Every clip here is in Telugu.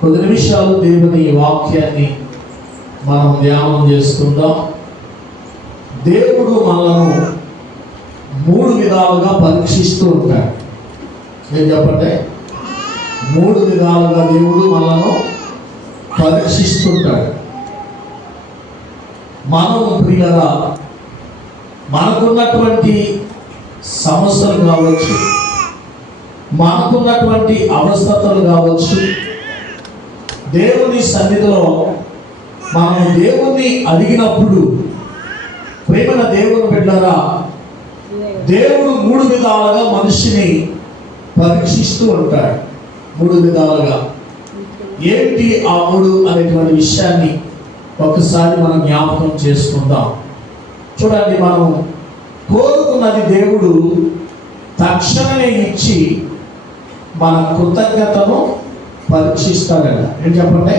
కొద్ది నిమిషాలు దేవుని వాక్యాన్ని మనం ధ్యానం చేసుకుందాం. దేవుడు మనలను 3 విధాలుగా పరీక్షిస్తూ ఉంటాడు. ఏం చెప్పండి? 3 విధాలుగా దేవుడు మనలను పరీక్షిస్తుంటాడు. మనం ప్రియులరా, మనకున్నటువంటి సమస్యలు కావచ్చు, మనకున్నటువంటి అవస్థతలు కావచ్చు, దేవుని సన్నిధిలో మనం దేవుణ్ణి అడిగినప్పుడు, ప్రేమన దేవుని బిడ్డలారా, దేవుడు 3 విధాలుగా మనిషిని పరీక్షిస్తూ ఉంటాడు. 3 విధాలుగా. ఏంటి ఆ 3 అనేటువంటి విషయాన్ని ఒకసారి మనం జ్ఞాపకం చేసుకుందాం. చూడండి, మనం కోరుకున్నది దేవుడు తక్షణమే ఇచ్చి మన కృతజ్ఞతను పరీక్షిస్తాడట. ఏం చెప్పండి?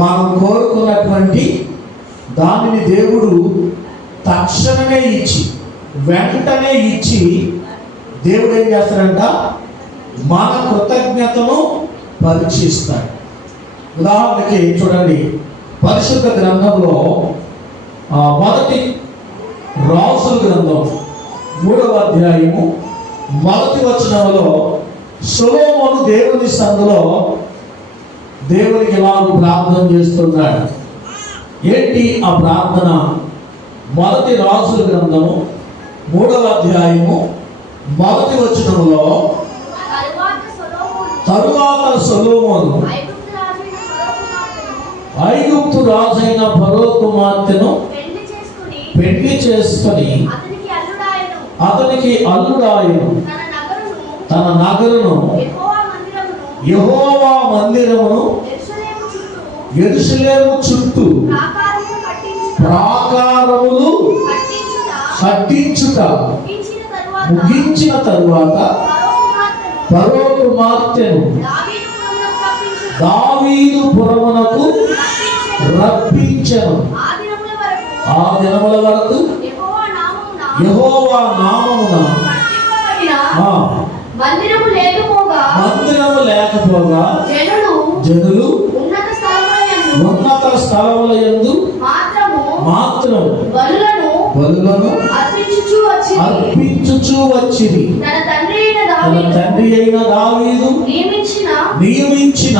మనం కోరుకున్నటువంటి దానిని దేవుడు తక్షణమే ఇచ్చి, వెంటనే ఇచ్చి, దేవుడు ఏం చేస్తాడంట? మన కృతజ్ఞతను పరీక్షిస్తాడు. ఉదాహరణకి చూడండి, పరిశుద్ధ గ్రంథంలో మొదటి రాజుల గ్రంథం 3వ అధ్యాయము 1వ వచనంలో సొలొమోను దేవుని సన్నిధిలో దేవునికి ఇలాగ ప్రార్థన చేస్తున్నాడు. ఏంటి ఆ ప్రార్థన? మొదటి రాజుల గ్రంథము 3వ అధ్యాయము 1వ వచనంలో, తరువాత సొలొమోను ఐగుప్తు రాజైన ఫరో కుమార్తెను పెళ్లి చేసుకొని అతనికి అల్లుడాయను. తన నగరును, యెహోవా మందిరమును యెరూషలేము చుట్టూ ప్రాకారములు కట్టించుట ముగించిన తరువాత ఫరో కుమార్తెను దావీదు పురమునకు రప్పించెను. ఆ దినముల వరకు యెహోవా నామమున మందిరము లేకపోగా జనులు ఉన్నత స్థలములయందు మాత్రము బలులను అర్పించుచు వచ్చిరి. తన తండ్రి అయిన దావీదు నియమించిన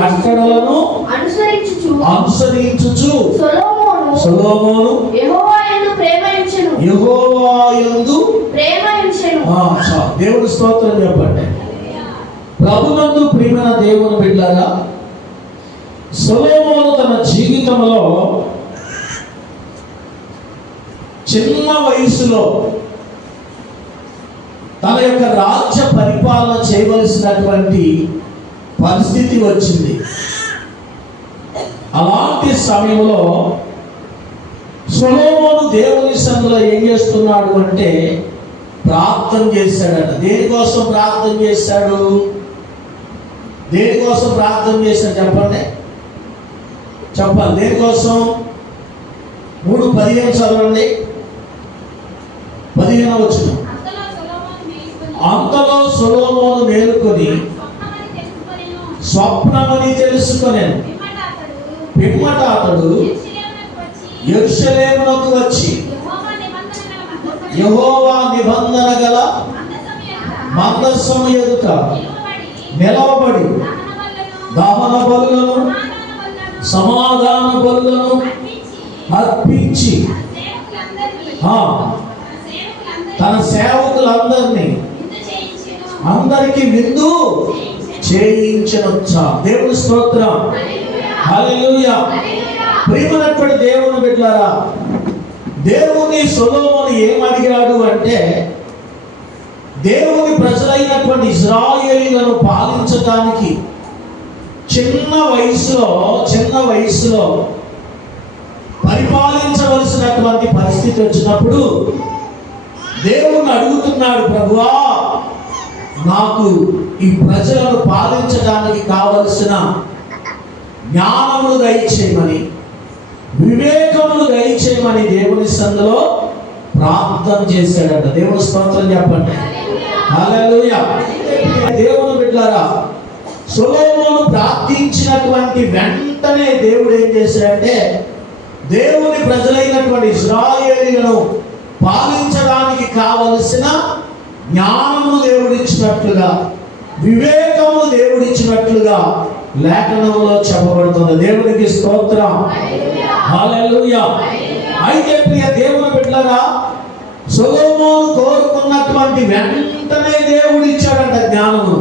కట్టడలను అనుసరించుచు సొలొమోను యెహోవా యందు ప్రేమించెను. దేవుడి స్తోత్రం చెప్పండి. ప్రభునందు ప్రియమైన దేవుని బిడ్డలారా, సొలొమోను తన జీవితంలో చిన్న వయసులో తన యొక్క రాజ్య పరిపాలన చేయవలసినటువంటి పరిస్థితి వచ్చింది. అలాంటి సమయంలో సొలొమోను దేవుని సన్నిధిలో ఏం చేస్తున్నాడు అంటే ప్రార్థన చేశాడట. దేనికోసం ప్రార్థన చేశాడు? దేనికోసం ప్రార్థన చేశాడు చెప్పండి? చెప్పాలి. దేనికోసం? 3:15 చదవండి. 15వ వచనం. అంతలో సొలొమోను మేలుకొని స్వప్నమని తెలుసుకొనెను. పిమ్మట అతడు యెరూషలేమునకు వచ్చి యెహోవా నిబంధన గల మందసము ఎదుట నిలవబడి దహన బలులను సమాధాన బలులను అర్పించి తన సేవకులందరినీ అందరికీ విందు చేయించనొచ్చా. దేవుని స్తోత్రం. హల్లెలూయా. ప్రియమైనటువంటి దేవుని బిడ్డలారా, దేవుని సొలొమోను ఏమడిగాడు అంటే, దేవుని ప్రజలైనటువంటి ఇశ్రాయేలీయులను పాలించడానికి చిన్న వయసులో పరిపాలించవలసినటువంటి పరిస్థితి వచ్చినప్పుడు దేవుణ్ణి అడుగుతున్నాడు, ప్రభువా, నాకు ఈ ప్రజలను పాలించడానికి కావలసిన జ్ఞానమును దయచేయమని, వివేకమును దయచేయమని దేవుని సన్నిధిలో ప్రార్థన చేశాడట. దేవుని స్తోత్రం చెప్పండి. హల్లెలూయా. దేవుని బిడ్డలారా, సొలొమోను ప్రార్థించినటువంటి వెంటనే దేవుడు ఏం చేశాడంటే, దేవుని ప్రజలైనటువంటి ఇశ్రాయేలీయులను పాలించడానికి కావలసిన జ్ఞానము దేవుడిచ్చినట్లుగా, వివేకము దేవుడిచ్చినట్లుగా లేఖనంలో చెప్పబడుతుంది. దేవునికి స్తోత్రం, హల్లెలూయా. అయితే ప్రియ దేవుని బిడ్డలారా, సొలొమోను కోరుకున్నటువంటి వెంటనే దేవుడు ఇచ్చాడంట జ్ఞానము,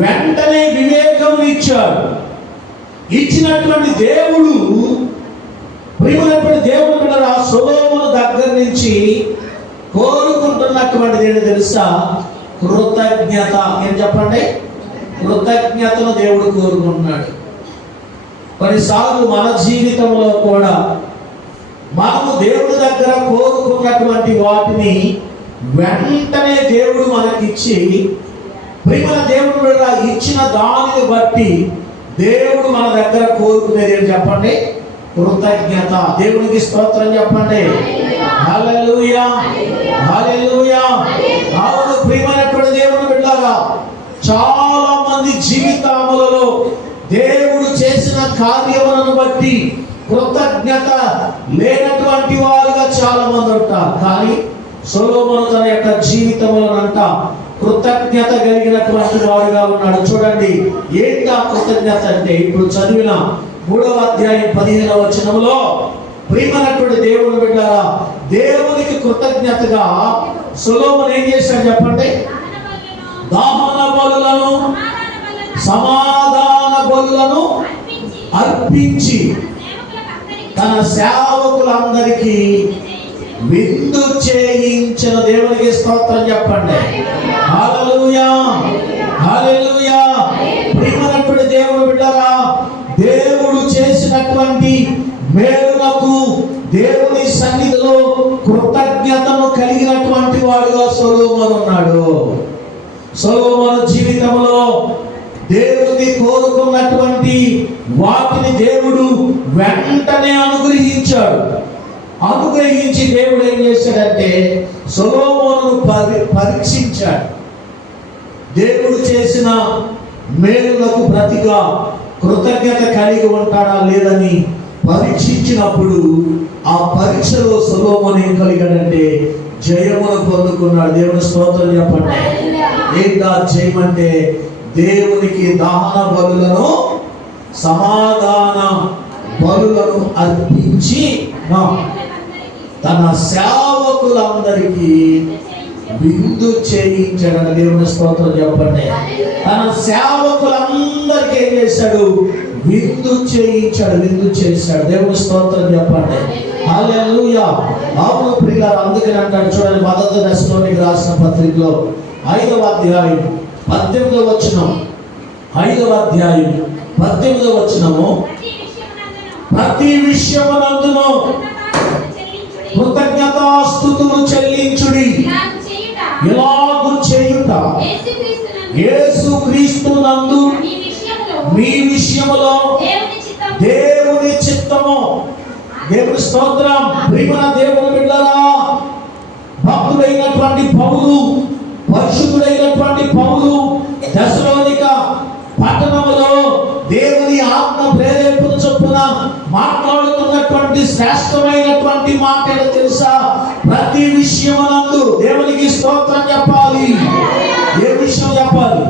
వెంటనే వివేకం ఇచ్చాడు. ఇచ్చినటువంటి దేవుడు, ప్రియమైనటువంటి దేవుని బిడ్డలారా, సొలొమోను దగ్గర నుంచి కోరుకుంటున్నటువంటిది ఏంటో తెలుసా? కృతజ్ఞత. ఏం చెప్పండి? కృతజ్ఞతను దేవుడు కోరుకుంటున్నాడు. కొన్నిసార్లు మన జీవితంలో కూడా మనము దేవుడి దగ్గర కోరుకున్నటువంటి వాటిని వెంటనే దేవుడు మనకిచ్చి, ప్రియమైన దేవుడు కూడా ఇచ్చిన దానిని బట్టి దేవుడు మన దగ్గర కోరుకునేది ఏం చెప్పండి? కృతజ్ఞత. దేవునికి స్తోత్రం చెప్పండి. హల్లెలూయా, హల్లెలూయా. అవును ప్రియమైనటువంటి దేవుని బిడ్డలారా, చాలా మంది జీవితములలో దేవుడు చేసిన కార్యములను బట్టి కృతజ్ఞత లేనటువంటి వారుగా చాలా మంది ఉంటారు. కానీ సొలొమోను తన యొక్క జీవితంలోనంట కృతజ్ఞత కలిగినటువంటి వారుగా ఉన్నాడు. చూడండి, ఏంటా కృతజ్ఞత అంటే, ఇప్పుడు చదివిన 3వ అధ్యాయం 15వ వచనంలో, ప్రియమైనటువంటి దేవుని బిడ్డలారా, దేవునికి కృతజ్ఞతగా సొలొమోను ఏం చేశాడు చెప్పండి? దహన బలులను, సమాధాన బలులను అర్పించి తన సేవకులందరికీ విందు చేయించిన. దేవునికి స్తోత్రం చెప్పండి. హల్లెలూయా, హల్లెలూయా. ప్రియమైనటువంటి దేవుని బిడ్డలారా, దేవుడు చేసినటువంటి మేలులకు దేవుని సన్నిధిలో కృతజ్ఞతను కలిగినటువంటి వాడుగా సొలొమోను ఉన్నాడు. సొలొమోను జీవితంలో దేవుని కోరుకున్నటువంటి వాటిని దేవుడు వెంటనే అనుగ్రహించాడు. అనుగ్రహించి దేవుడు ఏం చేశాడంటే, సొలొమోనును పరీక్షించాడు. దేవుడు చేసిన మేలులకు ప్రతిగా కృతజ్ఞత కలిగి ఉంటాడా లేదని పరీక్షించినప్పుడు, ఆ పరీక్షలో సొలొమోను ఏం కలిగాడంటే జయమును పొందుకున్నాడు. దేవుని స్తోత్రం చెప్పండి. ఏంటా జయం అంటే? దేవునికి దహన బలులను, సమాధాన బలులను అర్పించి తన సేవకులందరికీ విందు చేయించాడు. దేవుని స్తోత్రం చెప్పండి. తన సేవకులందరికీ ఏం చేశాడు? విందు చేయించాడు, విందు చేశాడు. దేవుని స్తోత్రం చెప్పండి. హల్లెలూయా. అవును ప్రియులారా, అందుకని అంటాడు చూడండి, మొదటి దశలోనికి రాసిన పత్రికలో 5వ అధ్యాయం 18వ వచనం, 5వ అధ్యాయం 18వ వచనము, ప్రతి విషయమునందును కృతజ్ఞతాస్తుతులు చెల్లించుడి, ఇలాగు చేయుట యేసుక్రీస్తునందు మీ విషయములో దేవుని చిత్తము. దేవుని స్తోత్రం. ప్రియమైన దేవుని బిడ్డలారా, భక్తుడైనటువంటి పౌలు, పరిశుద్ధుడైనటువంటి పౌలు దశలోనిక పట్టణములో దేవుని ఆత్మ ప్రేరేపణ చొప్పున మాట్లాడుతున్నటువంటి శ్రేష్టమైనటువంటి మాట ఏంటో తెలుసా? ప్రతి విషయమునందు దేవునికి స్తోత్రం చెప్పాలి. ఏ విషయం చెప్పాలి?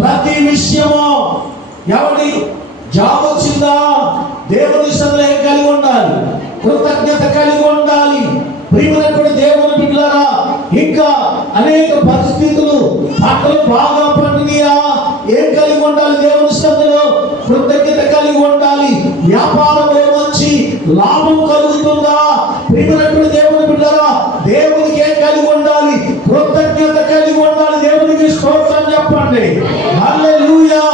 ప్రతి విషయము. ఎవరి జాబ్ వచ్చిందా? దేవుని సన్నిధిలో కలిగి ఉండాలి, కృతజ్ఞత కలిగి ఉండాలి. ప్రియమైనటువంటి దేవుని బిడ్డలారా, ఇంకా అనేక పరిస్థితులు, పంటలు బాగా పండినయా? ఏం కలిగి ఉండాలి? దేవుని సన్నిధిలో కృతజ్ఞత కలిగి ఉండాలి. వ్యాపారంలో మంచి లాభం కలుగుతుందా? ప్రియమైనటువంటి దేవుని బిడ్డలారా, దేవునికి ఏం కలిగి ఉండాలి? కృతజ్ఞత కలిగి ఉండాలి. దేవునికి స్తోత్రం చెప్పండి. హల్లెలూయా,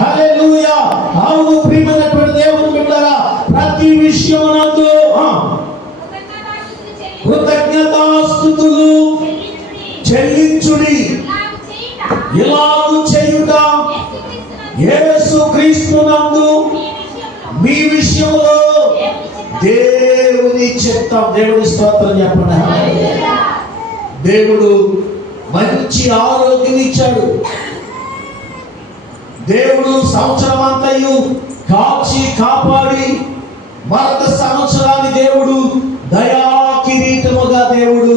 హల్లెలూయా. అవును ప్రియమైనటువంటి దేవుని బిడ్డలారా, ప్రతి విషయమునందు కృతజ్ఞతాస్తుతులు చెల్లించుడి, ఇలాగు చేయుట యేసుక్రీస్తునందు మీ విషయంలో దేవుని చిత్తం. దేవుని స్తోత్రం చెప్పండి. దేవుడు మంచి ఆరోగ్యం ఇచ్చాడు. దేవుడు సంవత్సరం అంతయు కాచి కాపాడి మరొక సంవత్సరాన్ని దేవుడు దయా కిరీటముగా దేవుడు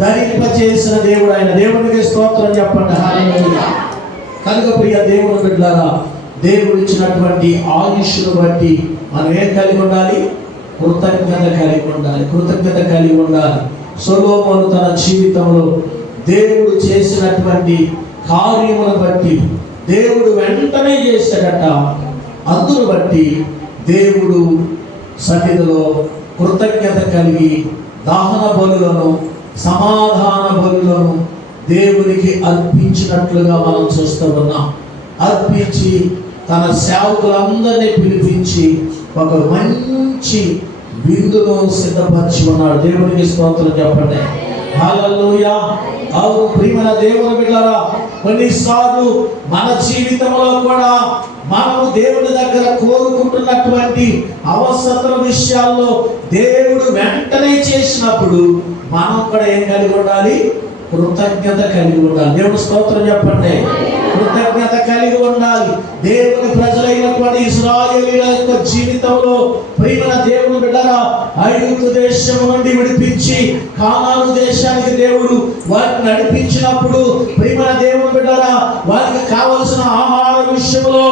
ధరింపచేసిన దేవుడు ఆయన. దేవునికి స్తోత్రం చెప్పండి. హల్లెలూయా. కనుక ప్రియ దేవుని బిడ్డలారా, దేవుడు ఇచ్చినటువంటి ఆయుష్ను బట్టి మనం ఏం కలిగి ఉండాలి? కృతజ్ఞత కలిగి ఉండాలి. కృతజ్ఞత కలిగి ఉండాలి. సొలొమోను తన జీవితంలో దేవుడు చేసినటువంటి కార్యములను బట్టి దేవుడు వెంటనే చేశాడట. అందును బట్టి దేవుడు సన్నిధిలో కృతజ్ఞత కలిగి దహన బలులను సమాధాన బలులను దేవునికి అర్పించినట్లుగా మనం చూస్తూ ఉన్నాం. అర్పించి తన సేవకులందరినీ పిలిపించి ఒక మంచి విందును సిద్ధపరిచి ఉన్నాడు. దేవునికి స్తోత్రం చెప్పండి. హల్లెలూయా. అవును ప్రియమైన దేవుని బిడ్డలారా, కొన్నిసార్లు మన జీవితంలో కూడా మనము దేవుని దగ్గర కోరుకుంటున్నటువంటి అవసరతల విషయాల్లో దేవుడు వెంటనే చేసినప్పుడు మనం కూడా ఏం కలిగి ఉండాలి? కృతజ్ఞత కలిగి ఉండాలి. దేవుని స్తోత్రం చెప్పండి. కృతజ్ఞత కలిగి ఉండాలి. దేవుని ప్రజలైనటువంటి ఇశ్రాయేలీయుల యొక్క జీవితంలో ప్రియమైన దేవుని బిడ్డగా ఐగుప్తు దేశం నుండి విడిపించి కానాను దేశానికి దేవుడు వారిని నడిపించినప్పుడు ప్రియమైన దేవుని బిడ్డగా వారికి కావలసిన ఆహార విషయంలో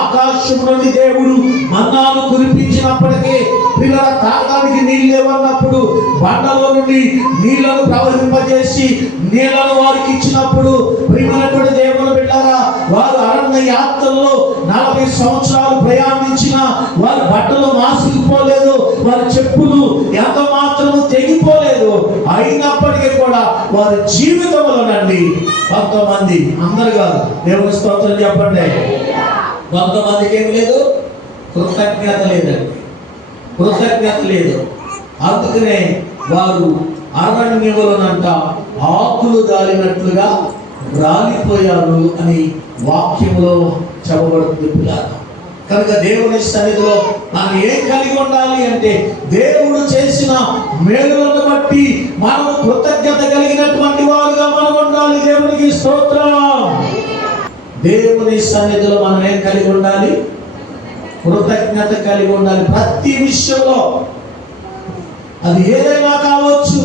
ఆకాశం నుండి దేవుడు మన్నాను కురిపించినప్పటికీ పిల్లల తాగడానికి నీళ్ళు లేవన్నప్పుడు బండలో నుండి నీళ్లను ప్రవహింపజేసి నీళ్లను వారికి ఇచ్చినప్పుడు ప్రియమైనటువంటి దేవుని బిడ్డగా వారు అరణ్య యాత్రలో 40 సంవత్సరాలు ప్రయాణించిన వారి బట్టలు మాసిపోలేదు, వారి చెప్పులు ఎంత మాత్రము తెగిపోలేదు. అయినప్పటికీ కూడా వారి జీవితంలోనండి కొంతమంది, అందరు కాదు, దేవుని స్తోత్రం చెప్పండి, కొంతమందికి ఏం లేదు? కృతజ్ఞత లేదండి. కృతజ్ఞత లేదు. అందుకనే వారు అరణ్యములనంట ఆకులు గాలినట్లుగా రాలిపోయారు అని వాక్యములో చెప్పబడుతుంది పిల్లలు. కనుక దేవుని సన్నిధిలో మనం ఏం కలిగి ఉండాలి అంటే దేవుడు చేసిన మేలులను బట్టి మనము కృతజ్ఞత కలిగినటువంటి వారుగా మనం ఉండాలి. దేవునికి స్తోత్రం. దేవుని సన్నిధిలో మనం ఏం కలిగి ఉండాలి? కృతజ్ఞత కలిగి ఉండాలి. ప్రతి విషయంలో, అది ఏదైనా కావచ్చు.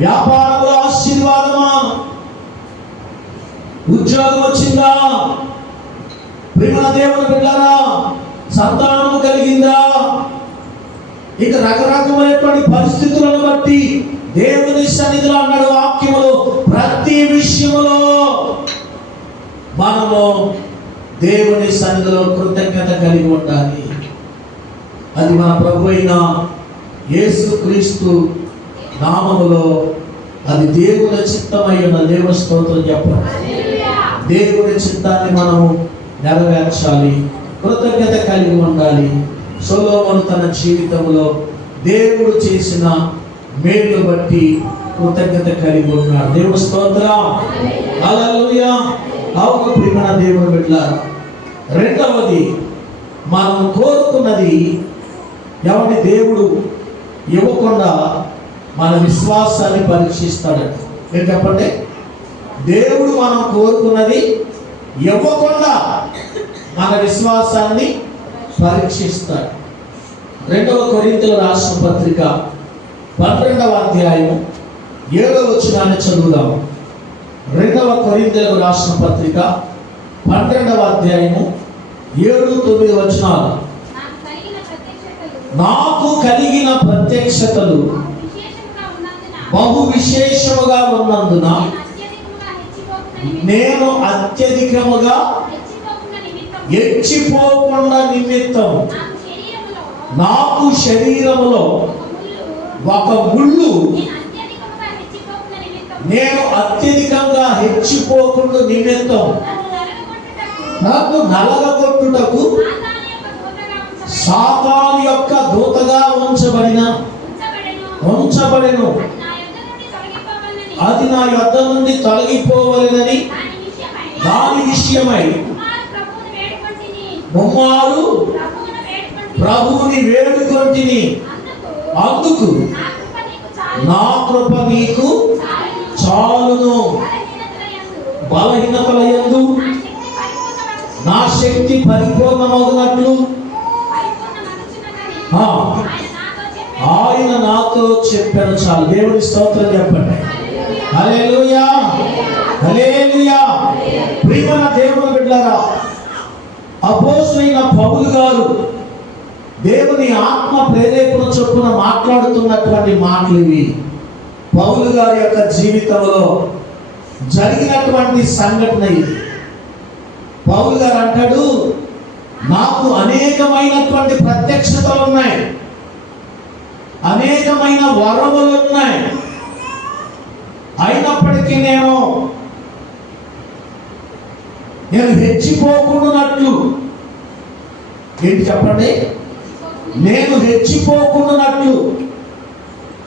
వ్యాపారంలో ఆశీర్వాదమా, ఉద్యోగం వచ్చిందా, ప్రేమ దేవుని బిడ్డలారా సంతానం కలిగిందా, ఇక రకరకమైనటువంటి పరిస్థితులను బట్టి దేవుని సన్నిధిలో అన్నాడు వాక్యములో ప్రతి విషయములో మనము దేవుని సన్నిధిలో కృతజ్ఞత కలిగి ఉండాలి. అది మన ప్రభు అయిన యేసుక్రీస్తు నామములో అది దేవుని చిత్తమైన దేవుని స్తోత్రం చెప్పండి. దేవుని చిత్తాన్ని మనము నెరవేర్చాలి, కృతజ్ఞత కలిగి ఉండాలి. సొలొమోను తన జీవితంలో దేవుడు చేసిన మేలు బట్టి కృతజ్ఞత కలిగి ఉన్నాడు. దేవుని స్తోత్రం. హల్లెలూయా. అవును ప్రియమైన దేవుని బిడ్డలారా, రెండవది మనం కోరుకున్నది ఎవరి దేవుడు ఇవ్వకుండా మన విశ్వాసాన్ని పరీక్షిస్తాడట. మీరు చెప్పండి, దేవుడు మనం కోరుకున్నది ఇవ్వకుండా మన విశ్వాసాన్ని పరీక్షిస్తాడు. 2వ కొరింథీయుల రాసిన పత్రిక 12వ అధ్యాయం 7వ వచనాన్ని చదువుదాం. 2వ కొరింథీయులకు రాసిన పత్రిక 12వ అధ్యాయము 7-9 వచనాలు. నాకు కలిగిన ప్రత్యక్షతలు బహు విశేషముగా ఉన్నందున నేను అత్యధికముగా హెచ్చిపోకుండా నిమిత్తం నాకు శరీరములో ఒక ముళ్ళు నేను అత్యధికంగా హెచ్చిపోకుండా నిమిత్తం నాకు నలగగొట్టుటకు సాతాను యొక్క దూతగా ఉంచబడెను. అది నా యొద్ద నుండి తొలగిపోవలెనని దాని విషయమై ముమ్మారు ప్రభువుని వేడుకొంటిని. అందుకు నా కృప నీకు చాలును, బలహీనతల యందు నా శక్తి పరిపూర్ణమగునట్లు ఆయన నాతో చెప్పాను. చాలు. దేవుడి స్తోత్రం చెప్పండి. హల్లెలూయా, హల్లెలూయా. ప్రియమైన దేవుని బిడ్డలారా, అపోస్తలుడైన పౌలు గారు దేవుని ఆత్మ ప్రేరేపణ చొప్పున మాట్లాడుతున్నటువంటి మాటలు ఇవి. పౌలు గారి యొక్క జీవితంలో జరిగినటువంటి సంఘటన ఇది. పౌలు గారు అంటాడు, నాకు అనేకమైనటువంటి ప్రత్యక్షతలు ఉన్నాయి, అనేకమైన వరములు ఉన్నాయి, అయినప్పటికీ నేను హెచ్చిపోకుండానట్లు. ఏంటి చెప్పండి? నేను హెచ్చిపోకుండానట్లు.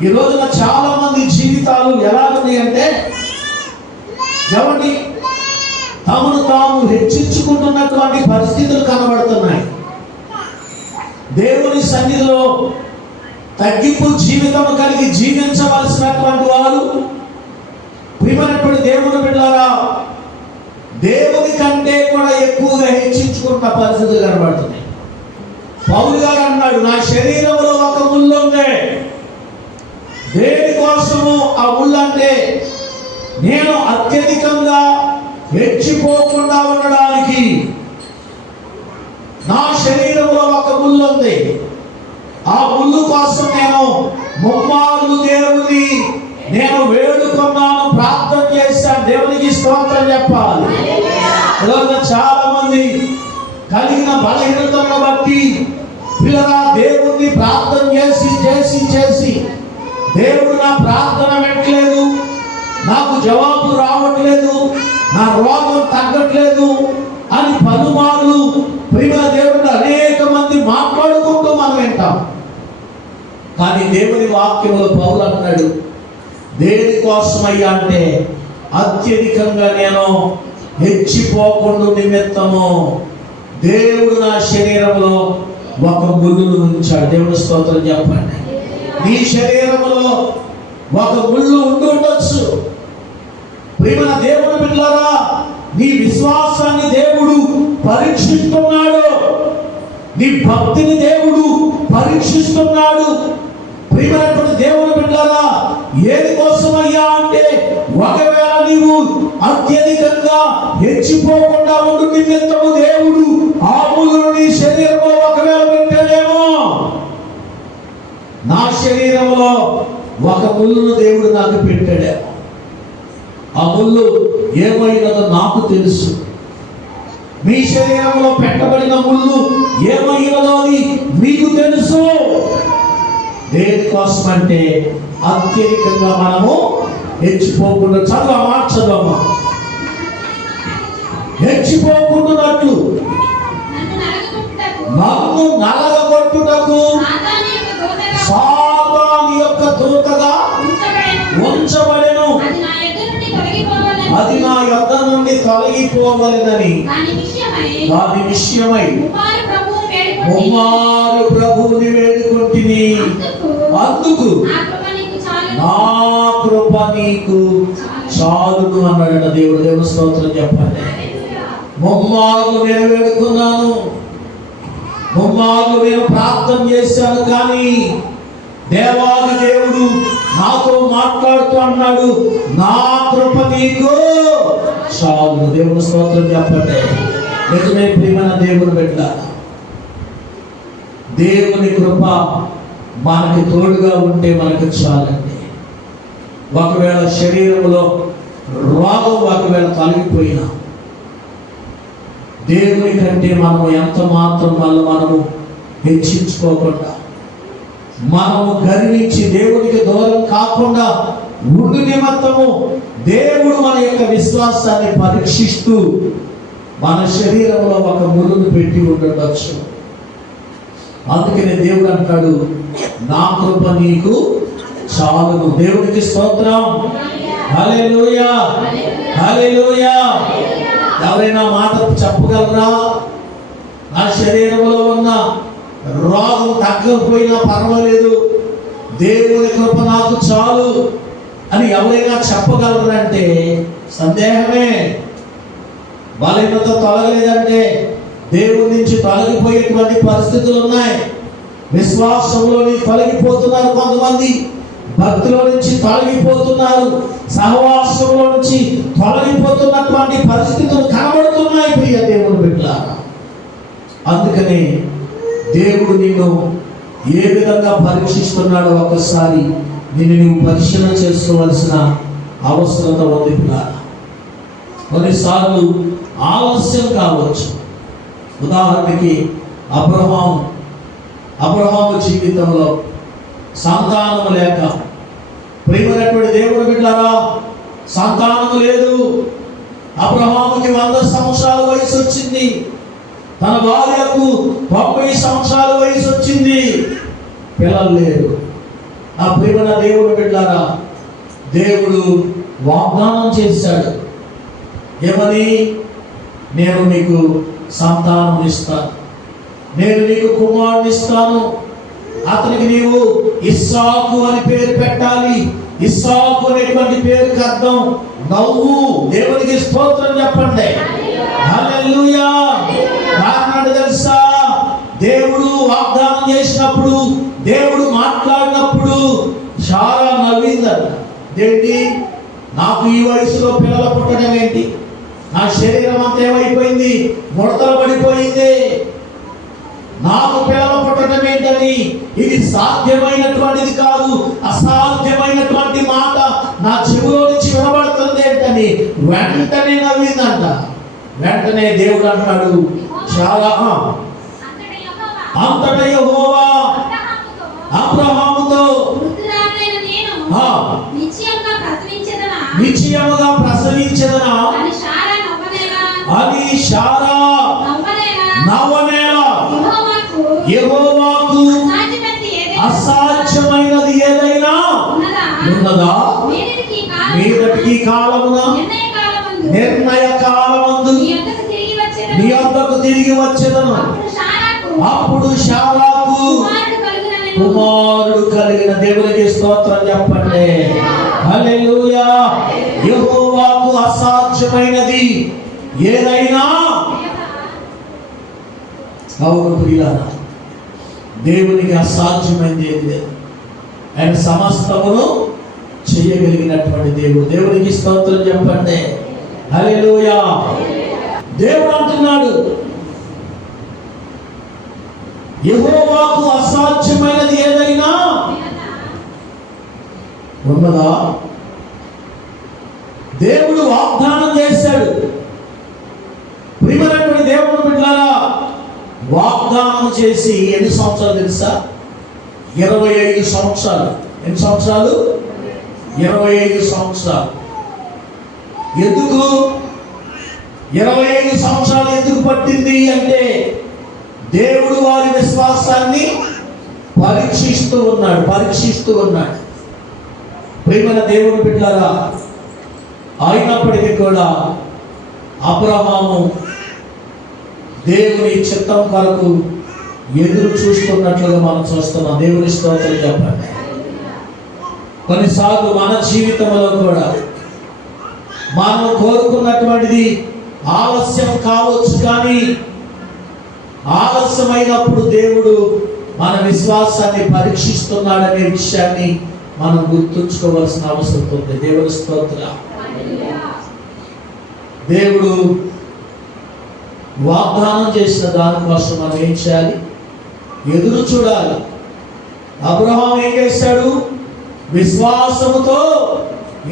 ఈ రోజున చాలా మంది జీవితాలు ఎలా ఉన్నాయి అంటే, ఎవరిని తమను తాము హెచ్చించుకుంటున్నటువంటి పరిస్థితులు కనబడుతున్నాయి. దేవుని సన్నిధిలో తగ్గింపు జీవితం కలిగి జీవించవలసినటువంటి వారు, ప్రియమైనటువంటి దేవుని బిడ్డలారా, దేవుని కంటే కూడా ఎక్కువగా హెచ్చించుకున్న పరిస్థితులు కనబడుతున్నాయి. పౌలు గారు అన్నాడు, నా శరీరంలో ఒక ముళ్ళు ఉంది. దేనికోసము ఆ ముళ్ళు అంటే, నేను అత్యధికంగా హెచ్చిపోకుండా ఉండడానికి నా శరీరంలో ఒక ముళ్ళు ఉంది. ఆ ముళ్ళు కోసం నేను ముమ్మార్లు దేవుని నేను వేడుకున్నాను, ప్రార్థన చేశాను. దేవునికి స్తోత్రం చెప్పాలి. ఈరోజు చాలా మంది కలిగిన బలహీనతను బట్టి పిల్లరా దేవుణ్ణి ప్రార్థన చేసి చేసి చేసి దేవుడు నా ప్రార్థన పెట్టలేదు, నాకు జవాబు రావట్లేదు, నా రోగం తగ్గట్లేదు అని పలుమార్లు ప్రియ దేవుడు అనేక మంది మాట్లాడుకుంటూ మనం వింటాం. కానీ దేవుని వాక్యంలో పౌలు అన్నాడు, దేనికోసమయ్యా అంటే అత్యధికంగా నేను హెచ్చిపోకుండా నిమిత్తము దేవుడు నా శరీరంలో ఒక ముళ్ళును ఉంచాడు. దేవుని స్తోత్రం చెప్పండి. నీ శరీరంలో ఒక ముళ్ళు ఉండి ఉండొచ్చు. ప్రియమైన దేవుని బిడ్డలారా, నీ విశ్వాసాన్ని దేవుడు పరీక్షిస్తున్నాడు, నీ భక్తిని దేవుడు పరీక్షిస్తున్నాడు. ప్రియమైనటువంటి దేవుని బిడ్డలారా, ఏది కోసమయ్యా అంటే, ఒకవేళ నీవు అత్యధికంగా హెచ్చిపోకుండా ఉండు నిమిత్తము దేవుడు ఆ ముళ్ళును నీ శరీరంలో ఒకవేళ పెట్టలేమో. నా శరీరంలో ఒక ముళ్ళును దేవుడు నాకు పెట్టాడేమో. ఆ ముళ్ళు ఏమైనదో నాకు తెలుసు. మీ శరీరంలో పెట్టబడిన ముళ్ళు ఏమైనదో అని మీకు తెలుసు. దేనికోసం అంటే అత్యధికంగా మనము హెచ్చిపోకుండా. చదువు చదువమ్మా. హెచ్చిపోకుండానట్లు నన్ను నలగగొట్టుటకు సాతాను యొక్క దూతగా ఉంచబడెను, అది నా యొద్ద నుండి తొలగిపోవలెనని దాని విషయమై ముమ్మారు ప్రభువుని వేడుకొంటిని. అందుకు నా కృప నీకు చాలును అన్నాడట దేవుడు. దేవుని స్తోత్రం చెప్పండి. ముమ్మారు నేను వేడుకున్నాను, ముమ్మారు నేను ప్రార్థన చేశాను, కానీ దేవాది దేవుడు నాతో మాట్లాడుతూ అన్నాడు, నా కృప నీకు చాలును. దేవుని స్తోత్రం చెప్పండి. నిజమే ప్రియమైన దేవుని బిడ్డ, దేవుని కృప మనకి తోడుగా ఉంటే మనకు చాలండి. ఒకవేళ శరీరంలో రోగం ఒకవేళ తొలగిపోయినా, దేవుని కంటే మనము ఎంత మాత్రం వల్ల మనము హెచ్చించుకోకుండా, మనము గర్వించి దేవునికి దూరం కాకుండా ఉండు నిమిత్తము దేవుడు మన యొక్క విశ్వాసాన్ని పరీక్షిస్తూ మన శరీరంలో ఒక ముళ్ళును పెట్టి ఉండవచ్చు. అందుకనే దేవుడు అంటాడు, నా కృప నీకు చాలును. దేవునికి స్తోత్రం. హల్లెలూయా, హల్లెలూయా. ఎవరైనా మాట చెప్పగలరా? నా శరీరంలో ఉన్న రోగం తగ్గకపోయినా పర్వాలేదు, దేవుని కృప నాకు చాలు అని ఎవరైనా చెప్పగలరంటే సందేహమే. బలహీనత తొలగలేదంటే దేవుడి నుంచి తొలగిపోయేటువంటి పరిస్థితులు ఉన్నాయి. విశ్వాసంలోని తొలగిపోతున్నారు కొంతమంది, భక్తిలో నుంచి తొలగిపోతున్నారు, సహవాసంలో నుంచి తొలగిపోతున్నటువంటి పరిస్థితులు కనబడుతున్నాయి ప్రియ దేవుని బిడ్డలారా. అందుకని దేవుడు నిన్ను ఏ విధంగా పరీక్షిస్తున్నాడో ఒకసారి నిన్ను నువ్వు పరిశీలన చేసుకోవాల్సిన అవసరత ఉంది పిల్లారా. కొన్నిసార్లు ఆలస్యం కావచ్చు. ఉదాహరణకి అబ్రహాము జీవితంలో సంతానము లేక, ప్రియమైనటువంటి దేవుని బిడ్డలారా, సంతానము లేదు. అబ్రహాముకి 100 సంవత్సరాల వయసు వచ్చింది, తన భార్యకు 30 సంవత్సరాల వయసు వచ్చింది, పిల్లలు లేరు. ఆ ప్రియమైన దేవుని బిడ్డలారా, దేవుడు వాగ్దానం చేశాడు. ఏమని? నేను నీకు సంతానం ఇస్తాను, నేను నీకు కుమారుని ఇస్తాను, అతనికి నీవు ఇస్సాకు అని పేరు పెట్టాలి. ఇస్సాకు అనేటువంటి పేరుకి అర్థం నవ్వు. దేవునికి స్తోత్రం చెప్పండి. హల్లెలూయా. కారణం తెలుసా? దేవుడు వాగ్దానం చేసినప్పుడు, దేవుడు మాట్లాడినప్పుడు చాలా నవ్విందట. ఏంటి? నాకు ఈ వయసులో పిల్లలు పుట్టడం ఏంటి? నా శరీరం అంతా ఏమైపోయింది? ముడతలు పడిపోయింది. నాకు పిల్లలు పుట్టడం ఏంటని, ఇది సాధ్యమైనటువంటిది కాదు, అసాధ్యమైనటువంటి మాట నా చెవిలో నుంచి వినబడుతుంది ఏంటని వెంటనే నవ్విందంట. వెంటనే దేవుడు అంటాడు, చాలా అంతటా యెహోవా అబ్రహాముతో నిశ్చయముగా ప్రసవించెదనా అని శారా నవ్వనేలా. యెహోవాకు అసాధ్యమైనది ఏదైనా ఉన్నదా? మీదటికి కాలమున నిర్ణయ కాలమందు నీ వద్దకు తిరిగి వచ్చెదను. అప్పుడు శారాకు కుమారుడు కలిగిన. దేవునికి స్తోత్రం చెప్పండి. హల్లెలూయా. యెహోవాకు అసాధ్యమైనది ఏదైనా. అవును ప్రియులారా, దేవునికి అసాధ్యమైనది ఏది లేదు. ఆయన సమస్తమును చేయగలిగినటువంటి దేవుడు. దేవునికి స్తోత్రం చెప్పండి. హల్లెలూయా. దేవుడు అంటున్నాడు, యెహోవాకు అసాధ్యమైనది ఏదైనా ఉన్నదా? దేవుడు వాగ్దానం చేశాడు. ప్రియమైనటువంటి దేవుని బిడ్డలారా, వాగ్దానం చేసి ఎన్ని సంవత్సరాలు తెలుసా? 25 సంవత్సరాలు. ఎన్ని సంవత్సరాలు? 25 సంవత్సరాలు. ఎందుకు 25 సంవత్సరాలు ఎందుకు పట్టింది అంటే, దేవుడు వారి విశ్వాసాన్ని పరీక్షిస్తూ ఉన్నాడు. ప్రియమైన దేవుని బిడ్డలారా, అయినప్పటికీ కూడా అబ్రహాము దేవుని చిత్తం కొరకు ఎదురు చూస్తున్నట్లుగా మనం చూస్తున్నాం. దేవుని స్తోత్రం చెప్పండి. కొన్నిసార్లు మన జీవితంలో కూడా మనం కోరుకున్నటువంటిది ఆలస్యం కావచ్చు, కానీ ఆలస్యమైనప్పుడు దేవుడు మన విశ్వాసాన్ని పరీక్షిస్తున్నాడనే విషయాన్ని మనం గుర్తుంచుకోవాల్సిన అవసరం ఉంది. దేవుని స్తోత్రం. దేవుడు వాగ్దానం చేసిన దానికోసం మనం ఏం చేయాలి? ఎదురు చూడాలి. అబ్రహాము ఏం చేశాడు? విశ్వాసముతో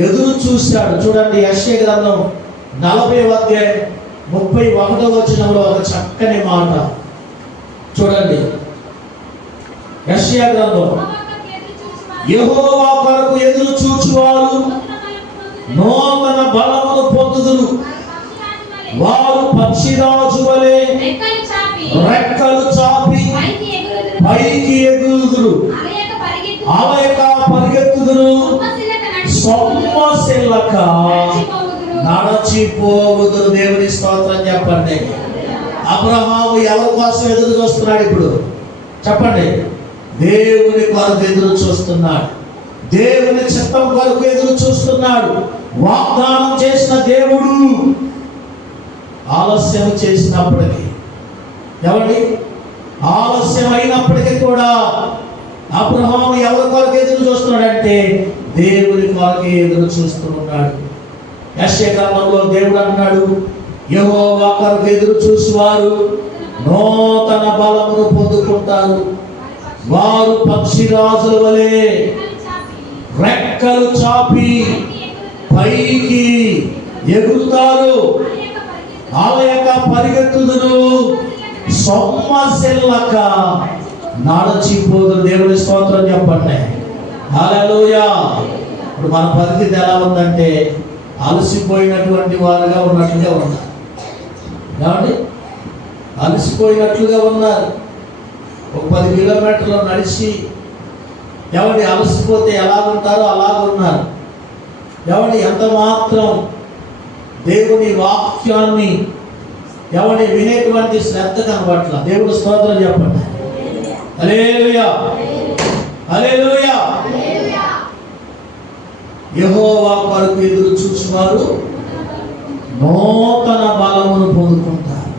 ఎదురు చూశాడు. చూడండి, యెషయా గ్రంథం 40వ అధ్యాయం 31వ వచనంలో ఒక చక్కని మాట చూడండి. యెషయా గ్రంథం, యెహోవా కొరకు ఎదురు చూచువారు నూతన బలమును పొందుదురు, వారు పక్షిరాజు వలె రెక్కలు చాపి పైకి ఎగురుదురు, అలయక పరిగెత్తుదురు, సొమ్మసిల్లక నడచిపోవుదురు. దేవుని స్తోత్రం చెప్పండి. అబ్రహాము ఎవరి కోసం ఎదురు చూస్తున్నాడు? ఇప్పుడు చెప్పండి. దేవుని కొరకు ఎదురు చూస్తున్నాడు. దేవుని చిత్తం కొరకు ఎదురు చూస్తున్నాడు. వాగ్దానం చేసిన దేవుడు ఆలస్యం చేసినప్పటికీ, ఎవరి ఆలస్యం అయినప్పటికీ కూడా అబ్రహాము ఎవరి కొరకు ఎదురు చూస్తున్నాడంటే దేవుని కొరకు ఎదురు చూస్తూ ఉన్నాడు. యెషయా గ్రంథంలో దేవుడు అన్నాడు, యెహోవా కొరకు ఎదురు చూసేవారు నూతన బలమును పొందుకుంటారు, వారు పక్షిరాజుల వలె రెక్కలు చాపి పైకి ఎగురుతారు, ఆలయక పరిగెత్తుదురు, సొమ్మసిల్లక నడచిపోదురు. దేవుని స్తోత్రం చెప్పండి. హల్లెలూయా. ఇప్పుడు మన పరిస్థితి ఎలా ఉందంటే అలసిపోయినటువంటి వారుగా ఉన్నట్లుగా ఉన్నారు. కాబట్టి అలసిపోయినట్లుగా ఉన్నారు. ఒక 10 కిలోమీటర్లు నడిచి ఎవరి అలసిపోతే ఎలా ఉంటారో అలాగ ఉన్నారు. ఎవరి ఎంత మాత్రం దేవుని వాక్యాన్ని ఎవరి వినేటువంటి శ్రద్ధ కనబట్ల. దేవుడు స్తోత్రం చెప్పండి. హల్లెలూయా, హల్లెలూయా. యెహోవా కొరకు ఎదురు చూసేవారు నూతన బలమును పొందుకుంటారు,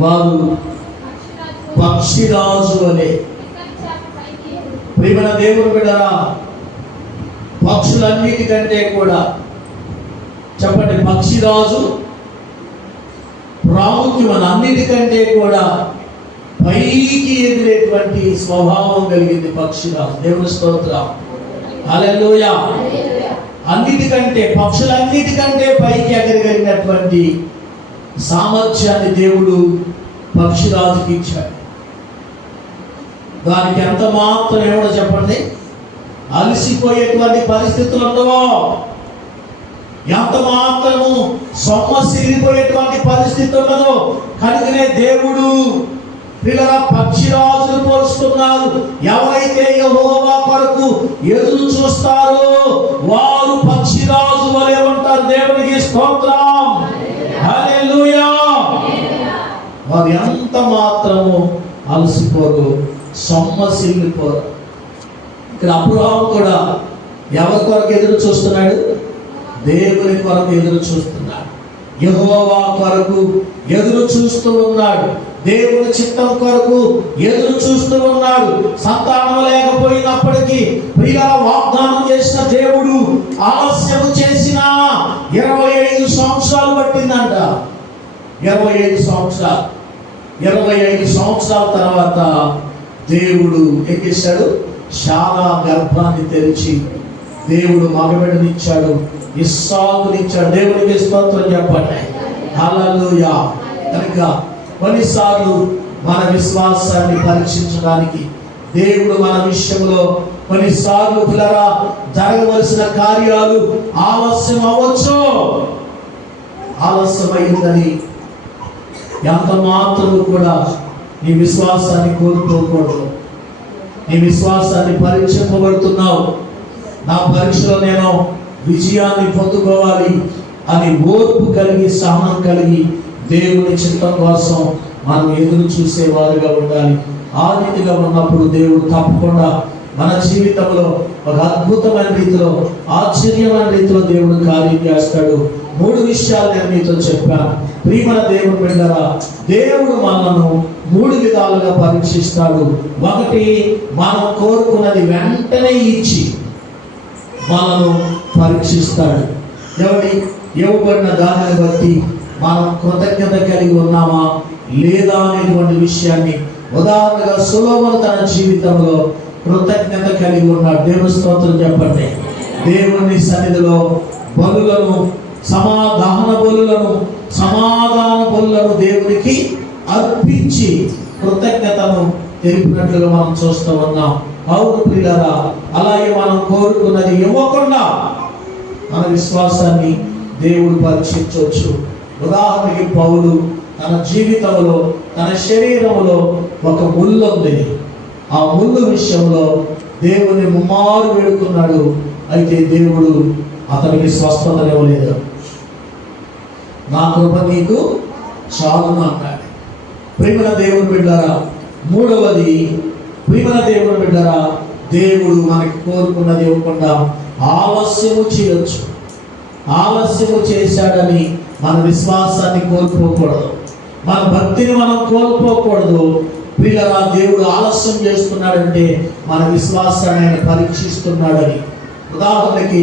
వారు పక్షిరాజు వలె. ప్రియమైన దేవుని బిడ్డలారా, పక్షులన్నిటికంటే కూడా చెప్పండి, పక్షిరాజు ప్రాముఖ్యమైన అన్నిటికంటే కూడా పైకి ఎగిరేటువంటి స్వభావం కలిగింది పక్షిరాజు. దేవుని స్తోత్రం. హల్లెలూయా. అన్నిటికంటే పక్షులన్నిటికంటే పైకి ఎగరగలిగినటువంటి సామర్థ్యాన్ని దేవుడు పక్షిరాజుకి ఇచ్చాడు. దానికి ఎంత మాత్రం ఏమో చెప్పండి, అలసిపోయేటువంటి పరిస్థితులు ఉండవో, ఎంత మాత్రము సొమ్మసిల్లిపోయేటువంటి పరిస్థితి ఉండదు. కనుకనే దేవుడు పిల్లల పక్షిరాజును పోల్చుతున్నారు. ఎవరైతే యెహోవా కొరకు ఎదురు చూస్తారో వారు పక్షిరాజు వలె ఉంటారు. దేవునికి స్తోత్రం. హల్లెలూయా. వారు ఎంత మాత్రము అలసిపోరు, సొమ్మసిల్లిపోరు. ఇక్కడ అబ్రహాము కూడా ఎవరి కొరకు ఎదురు చూస్తున్నాడు? దేవుని కొరకు ఎదురు చూస్తున్నాడు. యెహోవా కొరకు ఎదురు చూస్తూ ఉన్నాడు. దేవుని చిత్తం కొరకు ఎదురు చూస్తూ ఉన్నాడు. సంతానం లేకపోయినప్పటికీ ప్రియుల వాగ్దానం చేసిన దేవుడు ఆలస్యం చేసిన 25 సంవత్సరాలు పట్టిందంట. 25 సంవత్సరాలు. 25 సంవత్సరాల తర్వాత దేవుడు ఏం చేశాడు? శారా గర్భాన్ని తెరిచి దేవుడు మగబిడ్డనిచ్చాడు, ఇస్సాకునిచ్చాడు. దేవునికి స్తోత్రం చెప్పండి. హల్లెలూయా. కనుక కొన్నిసార్లు మన విశ్వాసాన్ని పరీక్షించడానికి దేవుడు మన విషయంలో కొన్నిసార్లు పిల్లరా జరగవలసిన కార్యాలు ఆలస్యం అవ్వచ్చు. ఆలస్యమైందని ఎంత మాత్రము కూడా నీ విశ్వాసాన్ని కోల్పోకూడదు. నీ విశ్వాసాన్ని పరీక్షింపబడుతున్నావు, నా పరీక్షలో నేను విజయాన్ని పొందుకోవాలి అని ఓర్పు కలిగి, సహనం కలిగి దేవుని చిత్తం కోసం మనం ఎదురు చూసేవారుగా ఉండాలి. ఆ రీతిగా ఉన్నప్పుడు దేవుడు తప్పకుండా మన జీవితంలో ఒక అద్భుతమైన రీతిలో, ఆశ్చర్యమైన రీతిలో దేవుడు కార్యం చేస్తాడు. 3 విషయాలు నేను మీతో చెప్పాను. ప్రియమైన దేవుని బిడ్డలారా, దేవుడు మనలను 3 విధాలుగా పరీక్షిస్తాడు. ఒకటి, మనం కోరుకున్నది వెంటనే ఇచ్చి మనను పరీక్షిస్తాడు. ఇవ్వబడిన దానిని బట్టి మనం కృతజ్ఞత కలిగి ఉన్నామా లేదా అనేటువంటి విషయాన్ని, ఉదాహరణగా సొలొమోను తన జీవితంలో కృతజ్ఞత కలిగి ఉన్నాడు. దేవుని స్తోత్రం చెప్పండి. దేవుని సన్నిధిలో బలులను, సమాధాన బలులను దేవునికి అర్పించి కృతజ్ఞతను తెలిపినట్లుగా మనం చూస్తూ ఉన్నాం. అవును ప్రియులారా, అలాగే మనం కోరుకున్నది ఇవ్వకుండా మన విశ్వాసాన్ని దేవుడు పరీక్షించవచ్చు. ఉదాహరణకి పౌలు తన జీవితంలో, తన శరీరంలో ఒక ముళ్ళు ఉంది. ఆ ముళ్ళు విషయంలో దేవుని ముమ్మారు వేడుకున్నాడు. అయితే దేవుడు అతనికి స్వస్థతనివ్వలేదు. నా కృప నీకు చాలును అన్నాడు. ప్రియమైన దేవుని బిడ్డలారా, మూడవది, ప్రియమైన దేవుని బిడ్డలారా, దేవుడు మనకి కోరుకున్నది ఇవ్వకుండా ఆలస్యము చేయొచ్చు. ఆలస్యము చేశాడని మన విశ్వాసాన్ని కోల్పోకూడదు, మన భక్తిని మనం కోల్పోకూడదు. వీళ్ళ దేవుడు ఆలస్యం చేస్తున్నాడంటే మన విశ్వాసాన్ని ఆయన పరీక్షిస్తున్నాడని. ఉదాహరణకి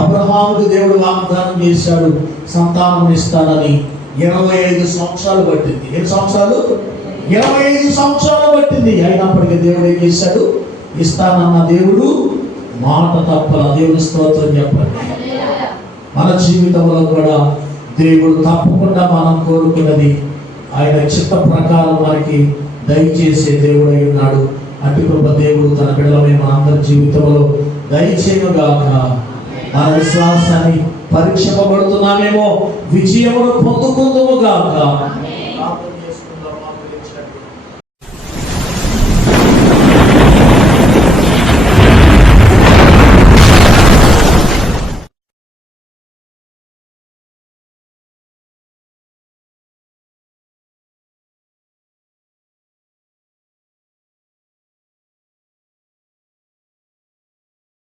అబ్రహాముకు దేవుడు వాగ్దానం చేశాడు, సంతానం ఇస్తాడని. 25 సంవత్సరాలు పట్టింది. ఎన్ని సంవత్సరాలు? 25 సంవత్సరాలు పట్టింది. అయినప్పటికీ దేవుడు ఏం చేశాడు? ఇస్తానన్న దేవుడు మాట తప్పల. దేవుని స్తోత్రం చెప్పండి. మన జీవితంలో కూడా దేవుడు తప్పకుండా మనం కోరుకున్నది ఆయన చిత్త ప్రకారం మనకి దయచేసే దేవుడు అయి ఉన్నాడు. అటు కృప దేవుడు తన బిడ్డలమే మనందరి జీవితంలో దయచేయుగాక. మన విశ్వాసాన్ని పరీక్షింపబడుతున్నామేమో, విజయమును పొందుకుందుము గాక.